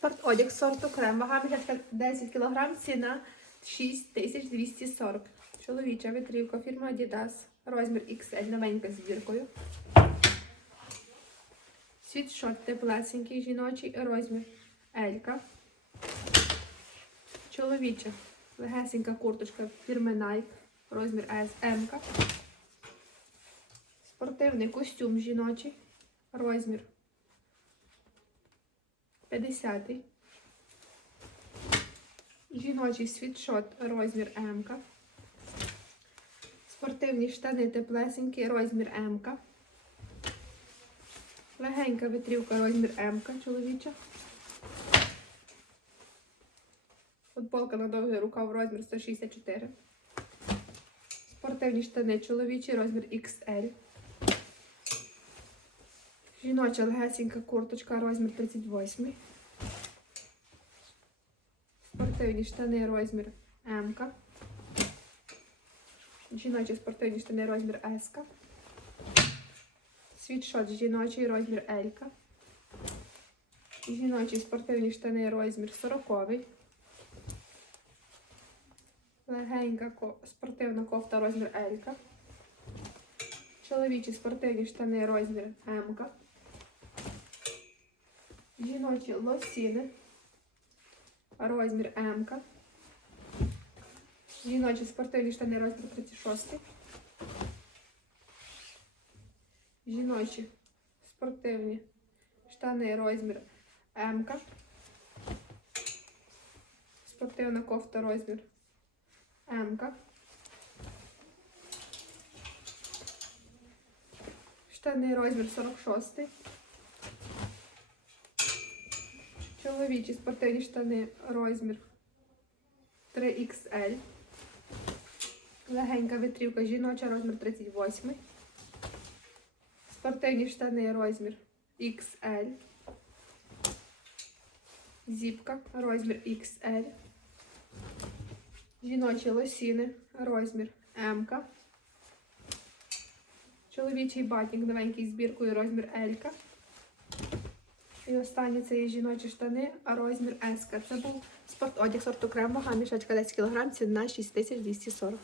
Спортодяг сорту крем. Вага мішечка 10 кг, ціна 6240. Чоловіча витрівка фірма Adidas. Розмір XL, новенька з біркою. Світшот теплесенький, жіночий, розмір L. Чоловіча легесенька курточка фірми Nike, розмір M. Спортивний костюм жіночий, розмір 50. Жіночий світшот, розмір М. Спортивні штани теплесенькі, розмір М. Легенька витрівка, розмір М, чоловіча. Футболка на довгий рукав, розмір 164. Спортивні штани чоловічі, розмір XL. Жіноча легесенька курточка, розмір 38. Спортивні штани, розмір М. Жіночі спортивні штани, розмір С. Світшот жіночий, розмір L. Жіночі спортивні штани, розмір 40. Легенька спортивна кофта, розмір L. Чоловічі спортивні штани, розмір М. Жіночі лосіни, розмір М. Жіночі спортивні штани, розмір 36. Жіночі спортивні штани, розмір М. Спортивна кофта, розмір М. Штани розмір 46. Чоловічі спортивні штани розмір 3XL. Легенька витрівка жіноча розмір 38. Спортивні штани розмір XL. Зіпка розмір XL. Жіночі лосіни розмір М. Чоловічий батник новенький з біркою розмір L. І останні це є жіночі штани, а розмір S. Це був спортодяг сорту крем, вага мішечка 10 кг, ціна 6240.